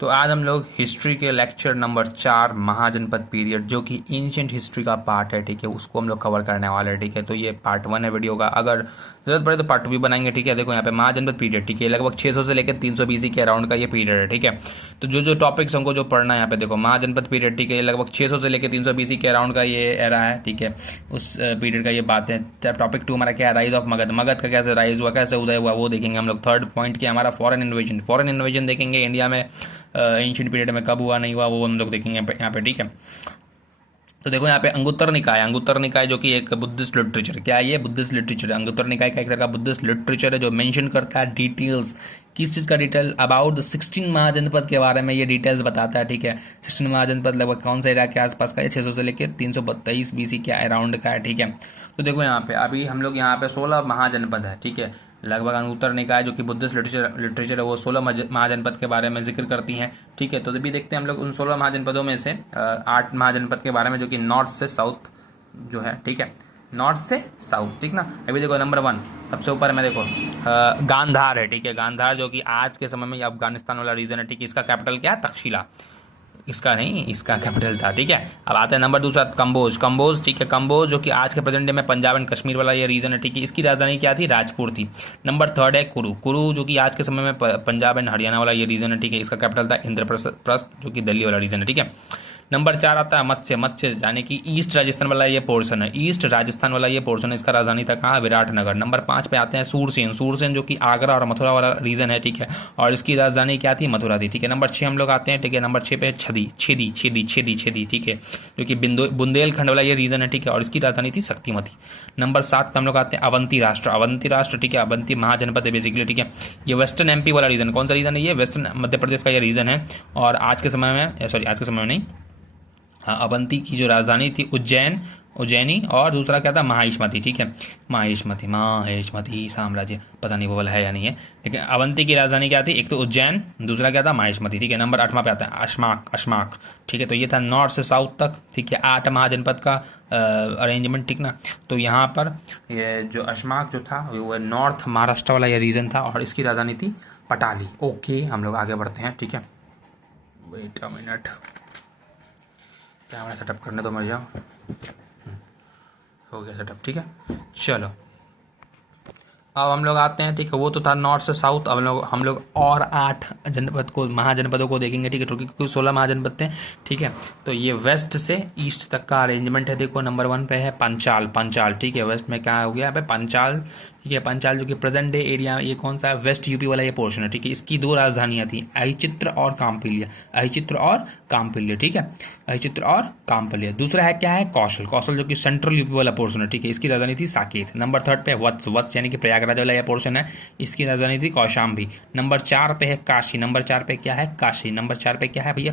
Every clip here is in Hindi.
तो आज हम लोग हिस्ट्री के लेक्चर नंबर 4 महाजनपद पीरियड जो कि एंशिएंट हिस्ट्री का पार्ट है, ठीक है, उसको हम लोग कवर करने वाले हैं। ठीक है, तो ये पार्ट 1 है वीडियो का, अगर जरूरत पड़े तो पार्ट 2 भी बनाएंगे। ठीक है, देखो यहाँ पे महाजनपद पीरियड, ठीक है, लगभग 600 से लेकर 300 BC के अराउंड का ये पीरियड है। ठीक है, तो जो टॉपिक्स हमको जो पढ़ना है यहाँ पे देखो, महाजनपद पीरियड, ठीक है, लगभग 600 से लेकर 300 BC के अराउंड का ये एरा है। ठीक है, उस पीरियड का ये बात है। टॉपिक 2 हमारा क्या है, राइज ऑफ मगध। मगध का कैसे राइज हुआ, कैसे उदय हुआ, वो देखेंगे हम लोग। थर्ड पॉइंट क्या हमारा, फॉरेन इन्वेजन देखेंगे इंडिया में एंशिएंट पीरियड में कब हुआ नहीं हुआ, वो हम लोग देखेंगे यहाँ पे। ठीक है, तो देखो यहाँ पे अंगुत्तर निकाय जो कि एक बुद्धिस्ट लिटरेचर, क्या है ये, बुद्धिस्ट लिटरेचर। अंगुत्तर निकाय का एक तरह का बुद्धिस्ट लिटरेचर है जो मेंशन करता है डिटेल्स, किस चीज़ का डिटेल, अबाउट द 16 महाजनपद के बारे में ये डिटेल्स बताता है। ठीक है, 16 महाजनपद लगभग कौन से एरिया के आसपास का है, 600 से लेकर 332 BC के अराउंड का है। ठीक है, तो देखो यहाँ पे अभी हम लोग यहाँ पे 16 महाजनपद है। ठीक है, लगभग अंगुत्तर निकाय जो कि बुद्धिस्ट लिटरेचर है वो 16 महाजनपद के बारे में जिक्र करती हैं। ठीक है, तो अभी देखते हैं हम लोग उन 16 महाजनपदों में से 8 महाजनपद के बारे में जो कि नॉर्थ से साउथ जो है। ठीक है, नॉर्थ से साउथ, ठीक ना। अभी देखो नंबर 1 सबसे ऊपर में देखो गांधार है। ठीक है, गांधार जो कि आज के समय में अफगानिस्तान वाला रीजन है। ठीक है, इसका कैपिटल क्या है, तक्षशिला, इसका नहीं, इसका कैपिटल था। ठीक है, अब आते हैं नंबर 2 कंबोज। ठीक है, कंबोज जो कि आज के प्रेजेंट डे में पंजाब एंड कश्मीर वाला ये रीजन है। ठीक है, इसकी राजधानी क्या थी, राजपुर थी। नंबर 3 है कुरु जो कि आज के समय में पंजाब एंड हरियाणा वाला ये रीजन है। ठीक है, इसका कैपिटल था इंद्रप्रस्थ जो कि दिल्ली वाला रीजन है। ठीक है, नंबर 4 आता है मत्स्य यानी कि ईस्ट राजस्थान वाला ये पोर्शन है, ईस्ट राजस्थान वाला ये पोर्शन है, इसका राजधानी था कहाँ, विराटनगर। नंबर 5 पे आते हैं सूरसेन जो कि आगरा और मथुरा वाला रीजन है। ठीक है, और इसकी राजधानी क्या थी, मथुरा थी। ठीक है, नंबर 6 हम लोग आते हैं। ठीक है, नंबर 6 पे छेदी, ठीक है, जो कि बुंदेलखंड वाला ये रीजन है। ठीक है, और इसकी राजधानी थी शक्तिमती। नंबर 7 पे हम लोग आते हैं अवंती राष्ट्र। ठीक है, अवंती महाजनपद है बेसिकली। ठीक है, ये वेस्टर्न MP वाला रीजन, कौन सा रीजन है ये, वेस्टर्न मध्य प्रदेश का ये रीजन है। और आज के समय में नहीं, हाँ, अवंती की जो राजधानी थी उज्जैनी, और दूसरा क्या था, माहिष्मती। ठीक है, माहिष्मती साम्राज्य, पता नहीं वो वाला है या नहीं है, लेकिन अवंती की राजधानी क्या थी, एक तो उज्जैन, दूसरा क्या था, माहिष्मती। ठीक है, नंबर 8वां पे आता है अशमाक। ठीक है, तो ये था नॉर्थ से साउथ तक। ठीक है, 8 महाजनपद का अरेंजमेंट। ठीक ना, तो यहाँ पर ये जो अशमाक जो था वो नॉर्थ महाराष्ट्र वाला ये रीजन था, और इसकी राजधानी थी पटाली। ओके, हम लोग आगे बढ़ते हैं। ठीक है, wait a minute, camera setup करने दो, मर जाओ। हो गया सेटअप। ठीक है, चलो अब हम लोग आते हैं। ठीक है, वो तो था नॉर्थ से साउथ। अब हम लोग और 8 महाजनपदों को देखेंगे। ठीक है, क्योंकि 16 महाजनपद थे। ठीक है, तो ये वेस्ट से ईस्ट तक का अरेंजमेंट है। देखो नंबर 1 पे है पंचाल। ठीक है, वेस्ट में क्या हो गया यहाँ पे, पंचाल। ठीक है, पंचाल जो कि प्रेजेंट डे एरिया, ये कौन सा है, वेस्ट यूपी वाला ये पोर्शन है। ठीक है, इसकी 2 राजधानियां थी, अहिचित्र और कामपिल्य। ठीक है, अहिचित्र और कामपिल्य। दूसरा है क्या है, कौशल जो कि सेंट्रल यूपी वाला पोर्शन है। ठीक है, इसकी राजधानी थी साकेत। नंबर 3 पे वत्स यानी कि प्रयागराज वाला यह पोर्शन है, इसकी राजधानी थी कौशाम्बी। नंबर 4 पे है काशी। नंबर 4 पे क्या है, क्या है भैया,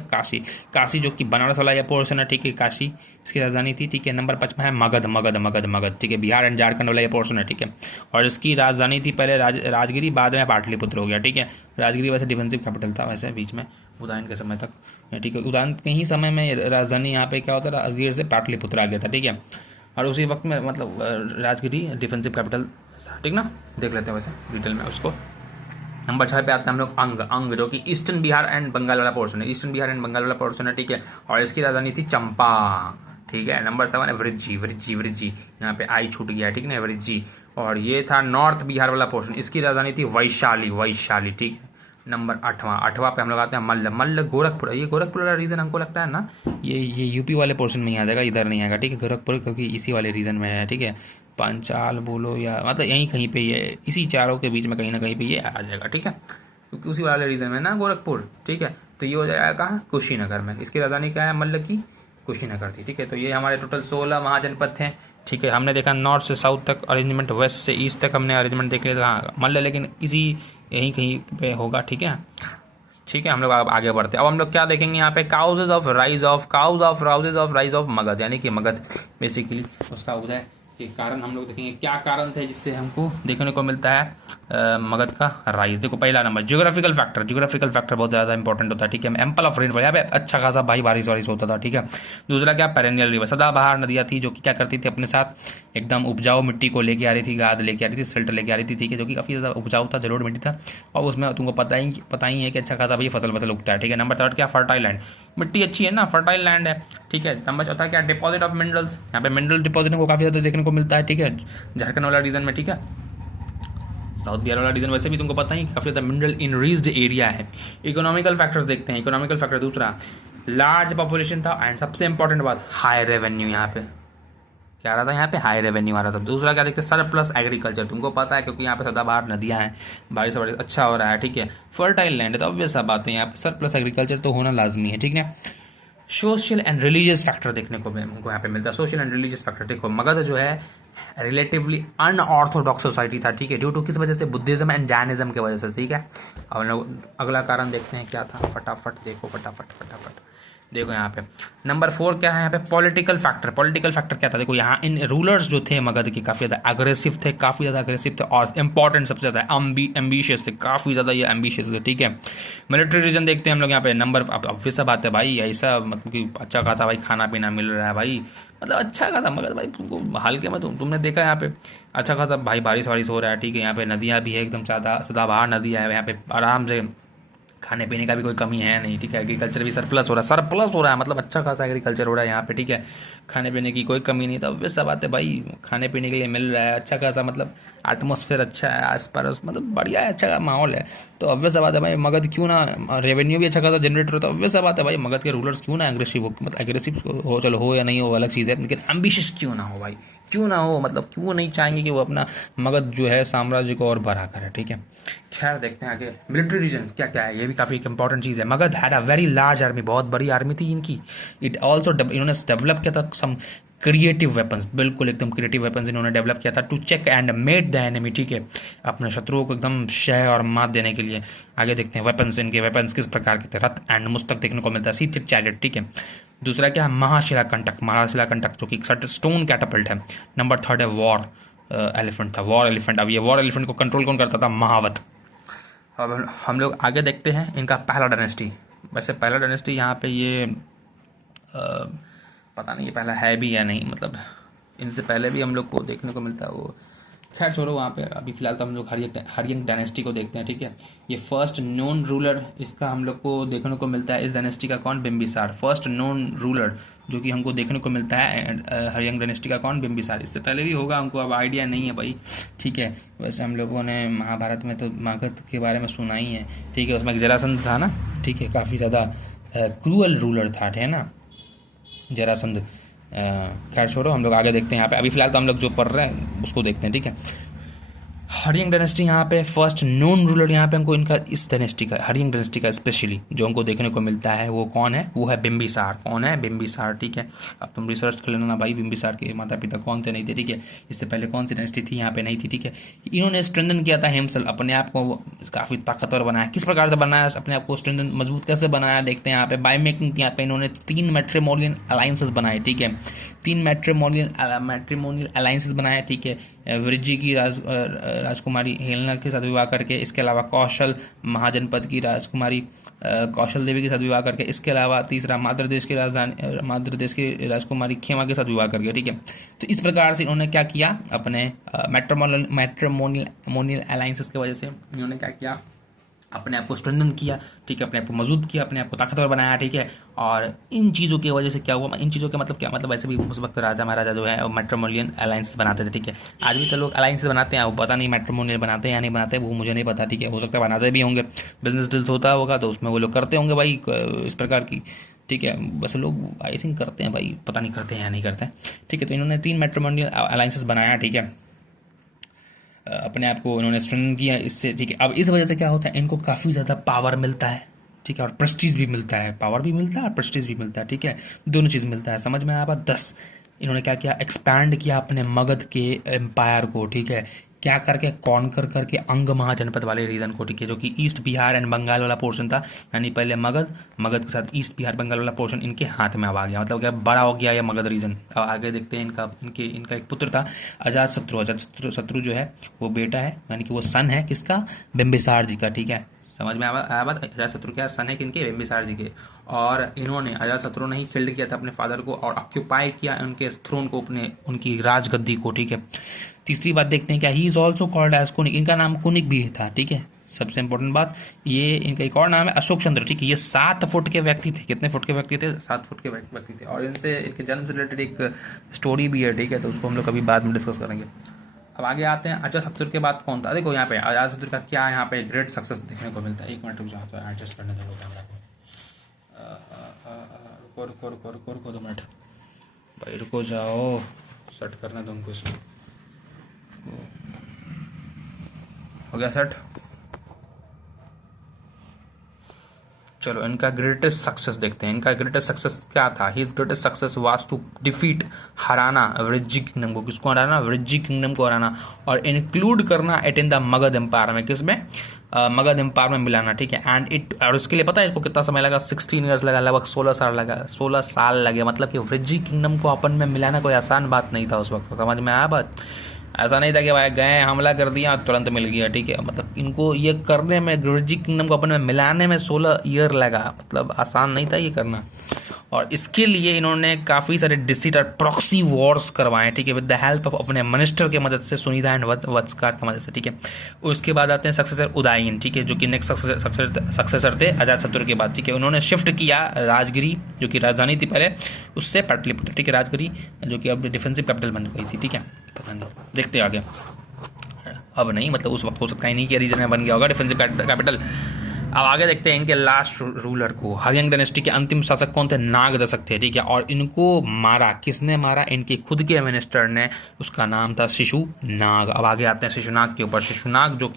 काशी जो कि बनारस वाला यह पोर्शन है। ठीक है, काशी इसकी राजधानी थी। ठीक है, नंबर 5 में है मगध। ठीक है, बिहार एंड झारखंड वाला यह पोर्शन है। ठीक है, और इसकी राजधानी थी पहले राजगिरी, बाद में पाटलिपुत्र हो गया। ठीक है, राजगिरी वैसे डिफेंसिव कैपिटल था वैसे बीच में उदयन के समय तक। ठीक है, उदयन के ही समय में राजधानी यहाँ पे क्या होता है, राजगीर से पाटलिपुत्र आ गया था। ठीक है, और उसी वक्त में मतलब राजगिरी डिफेंसिव कैपिटल था। ठीक ना, देख लेते हैं वैसे डिटेल में उसको। नंबर 6 पे आते हैं हम लोग अंग जो कि ईस्टर्न बिहार एंड बंगाल वाला पोर्शन है। ठीक है, और इसकी राजधानी थी चंपा। ठीक है, नंबर 7 है वृज्जी, यहाँ पे आई छूट गया। ठीक है, वृज्जी, और ये था नॉर्थ बिहार वाला पोर्शन, इसकी राजधानी थी वैशाली। ठीक है, नंबर 8वां पे हम लोग आते हैं मल्ल गोरखपुर। ये गोरखपुर वाला रीजन हमको लगता है ना, ये यूपी वाले पोर्शन में ही आ जाएगा, इधर नहीं आएगा। ठीक है, गोरखपुर क्योंकि इसी वाले रीजन में है। ठीक है, पंचाल बोलो या मतलब यहीं कहीं पे ये, इसी चारों के बीच में कहीं ना कहीं पे ये आ जाएगा। ठीक है, क्योंकि उसी वाले रीजन में ना गोरखपुर। ठीक है, तो ये हो जाएगा कहाँ, कुशीनगर में। इसकी राजधानी क्या है, मल्ल की कुशीनगर थी। ठीक है, तो ये हमारे टोटल 16 महाजनपद थे। ठीक है, हमने देखा नॉर्थ से साउथ तक अरेंजमेंट, वेस्ट से ईस्ट तक हमने अरेंजमेंट देख लिया था मल्ल, लेकिन इसी यहीं कहीं पे होगा। ठीक है, हम लोग आगे बढ़ते हैं। अब हम लोग क्या देखेंगे यहाँ पे, causes of rise of Magadh, यानी कि मगध बेसिकली उसका उदय के कारण हम लोग देखेंगे क्या कारण थे जिससे हमको देखने को मिलता है मगध का राइज। देखो पहला number geographical factor, geographical factor बहुत ज़्यादा इंपॉर्टेंट होता है, ठीक है। एम्पल ऑफ रेनफॉल, यहाँ पे अच्छा खासा भाई बारिश वारिश होता था, ठीक है। दूसरा क्या, पेरेनियल रिवर, सदाबहार नदियाँ थी जो कि क्या करती थी अपने साथ एकदम उपजाऊ मिट्टी को लेके आ रही थी, गाद लेके आ रही थी, सिल्ट लेके आ रही थी, ठीक है, जो कि काफ़ी ज़्यादा उपजाऊ था, जलोढ़ मिट्टी था, और उसमें तुमको पता ही है कि अच्छा खासा भाई फसल उगता है, ठीक है। नंबर थर्ड क्या, फर्टाइल लैंड, मिट्टी अच्छी है ना, फर्टाइल लैंड है, ठीक है। नंबर चौथा क्या, डिपॉजिट ऑफ मिनरल्स, यहाँ पे मिनरल डिपॉजिट को काफ़ी ज़्यादा देखने को मिलता है, ठीक है, झारखंड वाला रीजन में, ठीक है। साउथ बिहार वाला रीजन वैसे भी तुमको पता ही काफ़ी ज़्यादा मिनरल इनरिच्ड एरिया है। इकोनॉमिकल फैक्टर्स देखते हैं, इकोनॉमिकल फैक्टर दूसरा लार्ज पॉपुलेशन था, एंड सबसे इंपॉर्टेंट बात हाई रेवेन्यू, यहाँ पे क्या आ रहा था, यहाँ पे हाई रेवेन्यू आ रहा था। दूसरा क्या देखते हैं, सरप्लस एग्रीकल्चर, तुमको पता है क्योंकि यहाँ पे सदाबहार नदियाँ हैं, बारिश वारिश अच्छा हो रहा है, ठीक है। फर्टाइल लैंड है तो ऑब्वियस सा बात है, यहाँ पे सरप्लस एग्रीकल्चर तो होना लाजमी है, ठीक है। सोशल एंड रिलीजियस फैक्टर देखने को हमको यहाँ पे मिलता है, सोशल एंड रिलीजियस फैक्टर। देखो मगध जो है रिलेटिवली अनऑर्थोडॉक्स सोसाइटी था, ठीक है, ड्यू टू किस वजह से, बुद्धिज्म एंड जैनिज्म की वजह से, ठीक है। अब हम लोग अगला कारण देखते हैं क्या था, फटाफट देखो, फटाफट देखो यहाँ पे नंबर 4 क्या है, यहाँ पे पॉलिटिकल फैक्टर। पॉलिटिकल फैक्टर क्या था, देखो यहाँ इन रूलर्स जो थे मगध के काफ़ी ज़्यादा अग्रेसिव थे, और इंपॉर्टेंट सबसे ज़्यादा एम्बिशियस थे, काफ़ी ज़्यादा ये एम्बिशियस थे, ठीक है। मिलिट्री रीजन देखते हैं हम लोग यहाँ पे, नंबर ऑब्वियस सा बात है भाई, ऐसा मतलब कि अच्छा खासा भाई खाना पीना मिल रहा है भाई, मतलब अच्छा खासा मगध भाई, तुमको हल्के में तुमने देखा यहाँ पे अच्छा खासा भाई बारिश वारिश हो रहा है, ठीक है। यहाँ पे नदियाँ भी है एकदम सदाबहार नदियाँ है, यहाँ पे आराम से खाने पीने का भी कोई कमी है नहीं, ठीक है। एग्रीकल्चर भी सरप्लस हो रहा है, मतलब अच्छा खासा एग्रीकल्चर हो रहा है यहाँ पे, ठीक है। खाने पीने की कोई कमी नहीं, तो वैसा बात है भाई, खाने पीने के लिए मिल रहा है अच्छा खासा, मतलब एटमॉस्फेयर अच्छा है आस पास, मतलब बढ़िया है, अच्छा माहौल है। तो ऑब्वियस सा बात है भाई, मगध क्यों ना, रेवेन्यू भी अच्छा खासा जनरेट होता है, ऑब्वियस सा बात है भाई, मगध के रूलर्स क्यों ना एग्रेसिव हो, मतलब एग्रेसिव हो, चलो हो या नहीं हो अलग चीज़ है, लेकिन एम्बिशियस क्यों ना हो भाई, क्यों ना हो, मतलब क्यों नहीं चाहेंगे कि वो अपना मगध जो है साम्राज्य को और बढ़ा करे, ठीक है। खैर देखते हैं आगे मिलिट्री रीजन्स क्या क्या है, ये भी काफ़ी एक इंपॉर्टेंट चीज़ है। Magadh had a very large army, बहुत बड़ी आर्मी थी इनकी। इट ऑल्सो इन्होंने डेवलप किया था सम क्रिएटिव वेपन्स, बिल्कुल एकदम क्रिएटिव वेपन्स इन्होंने डेवलप किया था to check and mate the enemy, ठीक है, अपने शत्रुओं को एकदम शह और मात देने के लिए। आगे देखते हैं वेपन्स, इनके वेपन्स किस प्रकार के थे, रथ एंड मुस्तक देखने को मिलता है, सी चैरियट, ठीक है। दूसरा क्या है, महाशिलाकंटक जो कि स्टोन कैटापल्ट है। नंबर 3 है वॉर एलिफेंट था, वॉर एलिफेंट। अब ये वॉर एलिफेंट को कंट्रोल कौन करता था, महावत। अब हम लोग आगे देखते हैं इनका पहला डायनेस्टी। वैसे पहला डायनेस्टी यहाँ पे ये पता नहीं ये पहला है भी या नहीं, मतलब इनसे पहले भी हम लोग को देखने को मिलता है वो, खैर छोड़ो वहाँ पे, अभी फिलहाल तो हम लोग हरियंक डायनेस्टी को देखते हैं, ठीक है। ये फर्स्ट नोन रूलर इसका हम लोग को देखने को मिलता है, इस डायनेस्टी का कौन, बिम्बिसार, फर्स्ट नोन रूलर जो कि हमको देखने को मिलता है हरियंक डायनेस्टी का कौन, बिम्बिसार। इससे पहले भी होगा, हमको अब आइडिया नहीं है भाई, ठीक है। वैसे हम लोगों ने महाभारत में तो मगध के बारे में सुना ही है, ठीक है, उसमें एक जरासंध था ना, ठीक है, काफ़ी ज़्यादा क्रूअल रूलर था, है ना जरासंध। खैर छोड़ो, हम लोग आगे देखते हैं यहाँ पे, अभी फिलहाल तो हम लोग जो पढ़ रहे हैं उसको देखते हैं, ठीक है। हरियंक डायनेस्टी यहाँ पे फर्स्ट नोन रूलर, यहाँ पे हमको इनका इस डायनेस्टी का, हरियंक डायनेस्टी का स्पेशली जो हमको देखने को मिलता है वो कौन है, वो है बिम्बिसार। कौन है, बिम्बिसार, ठीक है। अब तुम रिसर्च कर लेना ना भाई, बिम्बिसार के माता पिता कौन थे, नहीं थे, ठीक है। इससे पहले कौन सी डायनेस्टी थी, यहाँ पे नहीं थी, ठीक है। इन्होंने स्ट्रेंथन किया था हिमसेल्फ, अपने आप को काफ़ी ताकतवर बनाया। किस प्रकार से बनाया, अपने आप को स्ट्रेंथन मजबूत कैसे बनाया, देखते हैं यहाँ पे। बाय मेकिंग यहाँ पे इन्होंने 3 मैट्रिमोनियल अलायंसेस बनाए, ठीक है, 3 मैट्रिमोनियल अलायंसेस बनाए, ठीक है। वृज्जी की राजकुमारी हेलेना के साथ विवाह करके, इसके अलावा कौशल महाजनपद की राजकुमारी कौशल देवी के साथ विवाह करके, इसके अलावा तीसरा माद्र देश की राजकुमारी खेमा के साथ विवाह करके, ठीक है। तो इस प्रकार से इन्होंने क्या किया, अपने मैट्रिमोनियल अलायंसेस की वजह से इन्होंने क्या किया, अपने आप को स्ट्रेंथन किया, ठीक है, अपने आप को मजबूत किया, अपने आप को ताकतवर बनाया, ठीक है। और इन चीज़ों की वजह से क्या हुआ, इन चीज़ों का मतलब क्या, मतलब वैसे भी उस वक्त राजा महाराजा जो है मैट्रिमोनियल अलायंस बनाते थे, ठीक है। आज भी तो लोग अलायंस बनाते हैं, वो पता नहीं मैट्रिमोनियल बनाते हैं या नहीं बनाते, वो मुझे नहीं पता, ठीक है, हो सकता है बनाते भी होंगे, बिजनेस डील्स होता होगा तो उसमें वो लोग करते होंगे भाई इस प्रकार की, ठीक है। वैसे लोग आई थिंक करते हैं भाई, पता नहीं करते हैं या नहीं करते हैं, ठीक है। तो इन्होंने 3 मैट्रिमोनियल अलायंसेस बनाया, ठीक है, अपने आप को इन्होंने स्ट्रेंथन किया इससे, ठीक है। अब इस वजह से क्या होता है, इनको काफ़ी ज़्यादा पावर मिलता है, ठीक है, और प्रेस्टीज भी मिलता है, पावर भी मिलता है और प्रेस्टीज भी मिलता है, ठीक है, दोनों चीज़ मिलता है। समझ में आया बात। 10 इन्होंने क्या किया, एक्सपैंड किया अपने मगध के एम्पायर को, ठीक है, क्या करके कॉन्कर करके अंग महाजनपद वाले रीजन को, ठीक है, जो कि ईस्ट बिहार एंड बंगाल वाला पोर्शन था, यानी पहले मगध, मगध के साथ ईस्ट बिहार बंगाल वाला पोर्शन इनके हाथ में अब आ गया, मतलब क्या बड़ा हो गया ये मगध रीजन। अब आगे देखते हैं इनका एक पुत्र था अजातशत्रु। अजातशत्रु जो है वो बेटा है, यानी कि वो सन है किसका, बिंबिसार जी का, ठीक है, समझ में आया बात। अजातशत्रु क्या सन है किनके, बिंबिसार जी के। और इन्होंने, अजातशत्रु ने ही किल्ड किया था अपने फादर को और ऑक्यूपाई किया उनके थ्रोन को, अपने उनकी राजगद्दी को, ठीक है। तीसरी बात देखते हैं क्या, he is also called as Kunik, इनका नाम कुनिक भी था, ठीक है। सबसे इंपॉर्टेंट बात, ये इनका एक और नाम है अशोक चंद्र, ठीक है। ये 7 फुट के व्यक्ति थे, कितने फुट के व्यक्ति थे, 7 फुट के व्यक्ति थे। और इनसे, इनके जन्म से रिलेटेड एक स्टोरी भी है, ठीक है, तो उसको हम लोग कभी बाद में डिस्कस करेंगे। अब आगे आते हैं, अजातशत्रु के बाद कौन था, देखो यहाँ पे अजातशत्रु का क्या यहाँ पे ग्रेट सक्सेस देखने को मिलता है। एक मिनट रुक जाओ, तो एडजस्ट करने दो कैमरा को, रुको 2 मिनट भाई, रुको जाओ, सेट करने दो उनको इसको। हो गया सेट। चलो इनका ग्रेटेस्ट सक्सेस देखते हैं। इनका ग्रेटेस्ट सक्सेस क्या था, his greatest success was to defeat, हराना वृज्जी किंगडम को। किसको हराना, वृज्जी किंगडम को हराना, और इंक्लूड करना it in the Magadha empire में, किसमें, मगध एम्पायर में मिलाना, ठीक है। एंड इट, और उसके लिए पता है इसको कितना समय लगा, 16 ईयर्स लगा, लगभग 16 साल लगा, 16 साल लगे। मतलब कि वृज्जी किंगडम को अपन में मिलाना कोई आसान बात नहीं था उस वक्त, समझ में आया बात। ऐसा नहीं था कि भाई गए हमला कर दिया तुरंत मिल गया, ठीक है। मतलब इनको ये करने में, वृज्जी किंगडम को अपन में मिलाने में 16 ईयर लगा, मतलब आसान नहीं था ये करना। और इसके लिए इन्होंने काफ़ी सारे डिसीट और प्रॉक्सी वॉर्स करवाए, ठीक है, विद द हेल्प ऑफ अपने मिनिस्टर के मदद से, सुनिधा एंड वत्सकार की मदद से, ठीक है। उसके बाद आते हैं सक्सेसर उदयन, ठीक है, जो कि नेक्स्ट सक्सेसर थे अजातशत्रु के बाद, ठीक है। उन्होंने शिफ्ट किया राजगिरी, जो कि राजधानी थी पहले, उससे पाटलिपुत्र, ठीक है, राजगिरी जो कि अब डिफेंसिव कैपिटल बन गई थी, ठीक है। पता नहीं, देखते आगे। अब नहीं, मतलब उस वक्त हो सकता ही नहीं कि रीजन में बन गया होगा डिफेंसिव कैपिटल। अब आगे देखते हैं इनके लास्ट रूलर को। हर्यंग डायनेस्टी के अंतिम शासक कौन थे, नागदशक थे, ठीक है। और इनको मारा किसने मारा, इनके खुद के मिनिस्टर ने, उसका नाम था शिशुनाग। अब आगे आते हैं शिशुनाग के ऊपर। शिशुनाग जो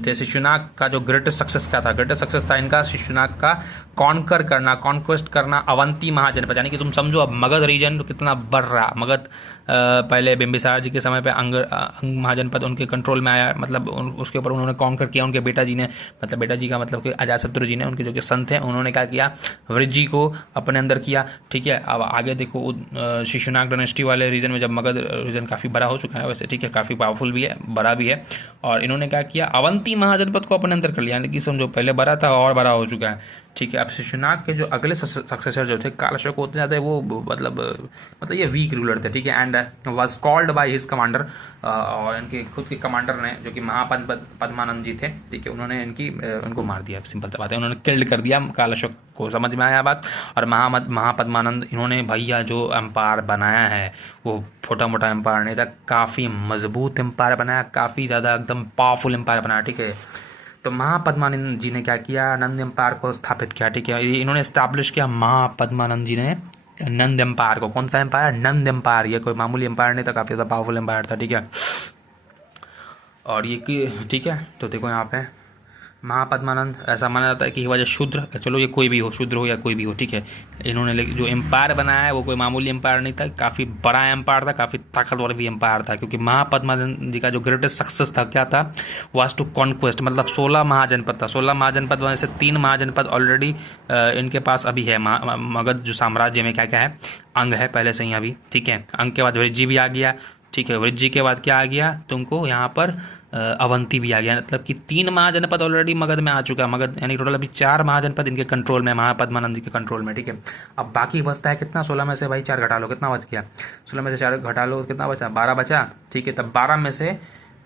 थे, शिशुनाग का जो ग्रेटेस्ट सक्सेस क्या था, ग्रेटेस्ट सक्सेस था इनका शिशुनाग का कॉन्कर करना, कॉन्क्वेस्ट करना अवंती महाजनपद, यानी कि तुम समझो अब मगध रीजन कितना बढ़ रहा। मगध पहले बिंबिसार जी के समय पे अंग महाजनपद उनके कंट्रोल में आया, मतलब उसके ऊपर उन्होंने कॉन्कर किया। उनके बेटा जी ने, मतलब बेटा जी का मतलब कि अजातशत्रु जी ने, उनके जो कि सन थे, उन्होंने क्या किया, वृज्जी को अपने अंदर किया, ठीक है। अब आगे देखो शिशुनाग डायनेस्टी वाले रीजन में, जब मगध रीजन काफ़ी बड़ा हो चुका है वैसे, ठीक है, काफ़ी पावरफुल भी है, बड़ा भी है, और इन्होंने क्या किया, अवंती महाजनपद को अपने अंदर कर लिया, यानी कि समझो पहले बड़ा था और बड़ा हो चुका है, ठीक है। अब शिशुनाग के जो अगले सक्सेसर जो थे कालशोक होते जाते, वो मतलब ये वीक रूलर थे, ठीक है। And was called by his commander, और इनके खुद के कमांडर ने, जो कि महापद्मानंद जी थे, ठीक है, उन्होंने उनको मार दिया, सिंपल सा बात है, उन्होंने किल्ड कर दिया कालशोक को, समझ में आया बात। और महापद्मानंद इन्होंने भैया जो एम्पायर बनाया है वो छोटा मोटा एम्पायर नहीं था, काफ़ी मजबूत एम्पायर बनाया, काफ़ी ज़्यादा एकदम पावरफुल एम्पायर बनाया, ठीक है। तो महापद्मानंद जी ने क्या किया, नंद एम्पायर को स्थापित किया, ठीक है। इन्होंने एस्टैब्लिश किया, महापद्मानंद जी ने नंद एम्पायर को। कौन सा एम्पायर, नंद एम्पायर। ये कोई मामूली एम्पायर नहीं था, काफ़ी ज़्यादा पावरफुल एम्पायर था, ठीक है। और ये, ठीक है, तो देखो यहाँ पे महापद्मानंद, ऐसा माना जाता है कि वजह शूद्र, चलो ये कोई भी हो, शूद्र हो या कोई भी हो, ठीक है। इन्होंने जो एम्पायर बनाया है वो कोई मामूली एम्पायर नहीं था, काफ़ी बड़ा एम्पायर था, काफ़ी ताकतवर भी एम्पायर था, क्योंकि महापद्मानंद जी का जो ग्रेटेस्ट सक्सेस था क्या था, वाज टू कॉन्क्वेस्ट, मतलब 16 महाजनपद था। 16 महाजनपद में से 3 महाजनपद ऑलरेडी इनके पास अभी है। मगध जो साम्राज्य में क्या क्या है, अंग है पहले से ही अभी, ठीक है। अंग के बाद वृज्जी भी आ गया, ठीक है। वृज्जी के बाद क्या आ गया तुमको यहाँ पर, अवंती भी आ गया, मतलब कि 3 महाजनपद ऑलरेडी मगध में आ चुका है। मगध यानी टोटल अभी 4 महाजनपद इनके कंट्रोल में, महापद्मानंद जी के कंट्रोल में, ठीक है। अब बाकी बचता है कितना, 16 में से भाई 4 घटा लो, कितना बच गया, 16 में से 4 घटा लो, कितना बचा, 12 बचा, ठीक है। तब 12 में से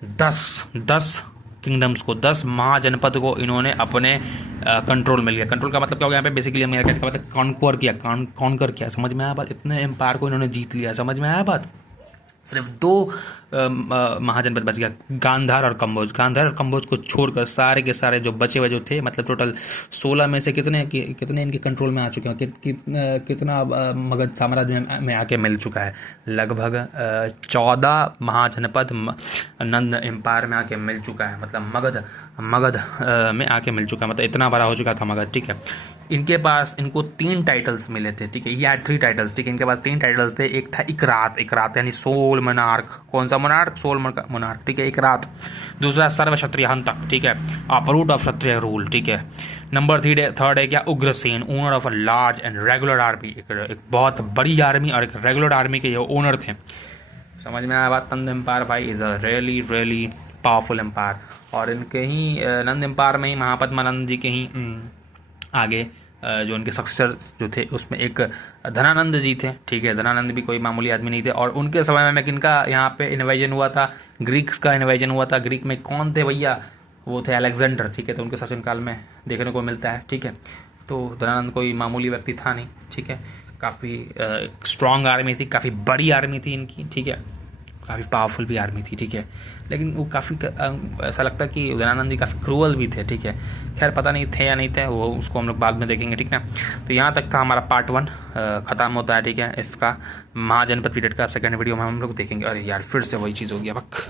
10 किंगडम्स को, 10 महाजनपद को इन्होंने अपने कंट्रोल में लिया। कंट्रोल का मतलब क्या हो गया यहाँ पे, बेसिकली हमें क्या मतलब कॉन्कर किया, कॉन्कर किया, समझ में आया बात। इतने एम्पायर को इन्होंने जीत लिया, समझ में आया बात। सिर्फ 2 महाजनपद बच गया, गांधार और कंबोज। गांधार और कंबोज को छोड़कर सारे के सारे जो बचे हुए जो थे, मतलब टोटल 16 में से कितने इनके कंट्रोल में आ चुके हैं, कितना मगध साम्राज्य में आके मिल चुका है, लगभग 14 महाजनपद नंद एम्पायर में आके मिल चुका है, मतलब मगध में आके मिल चुका है, मतलब इतना बड़ा हो चुका था मगध, ठीक है। इनके पास इनको 3 टाइटल्स मिले थे, ठीक है, ये had 3 टाइटल्स, ठीक है, इनके पास 3 टाइटल्स थे। एक था इकरात, इकरात यानी सोल मोनार्क, कौन सा मोनार्क, सोल मोनार्क, ठीक है, इकरात। दूसरा सर्व क्षत्रिय हंतक, ठीक है, अपरूट ऑफ क्षत्रिय रूल, ठीक है। नंबर 3 है क्या, Ugrasen, owner of a large and regular army, एक बहुत बड़ी आर्मी और एक रेगुलर आर्मी के ये ओनर थे। समझ में आया बात। नंद एम्पायर भाई is a really really powerful empire, और इनके ही नंद एम्पायर में ही महापद्मानंद जी के ही आगे जो उनके सक्सेसर जो थे उसमें एक धनानंद जी थे, ठीक है, धनानंद भी कोई मामूली आदमी नहीं थे। और उनके समय में किनका यहाँ पे इन्वेजन हुआ था, ग्रीक्स का इन्वेजन हुआ था। ग्रीक में कौन थे भैया, वो थे अलेक्जेंडर, ठीक है, तो उनके शासनकाल में देखने को मिलता है, ठीक है। तो धनानंद कोई मामूली व्यक्ति था नहीं, ठीक है, काफ़ी स्ट्रॉन्ग आर्मी थी, काफ़ी बड़ी आर्मी थी इनकी, ठीक है, काफ़ी पावरफुल भी आर्मी थी, ठीक है। लेकिन वो काफ़ी ऐसा लगता है कि दयानंद जी काफ़ी क्रूअल भी थे, ठीक है। खैर पता नहीं थे या नहीं थे, वो उसको हम लोग बाद में देखेंगे, ठीक है। तो यहाँ तक था हमारा पार्ट 1 ख़त्म होता है, ठीक है, इसका महाजनपद पीरियड का। सेकंड वीडियो में हम लोग देखेंगे। अरे यार फिर से वही चीज़ हो गया बक।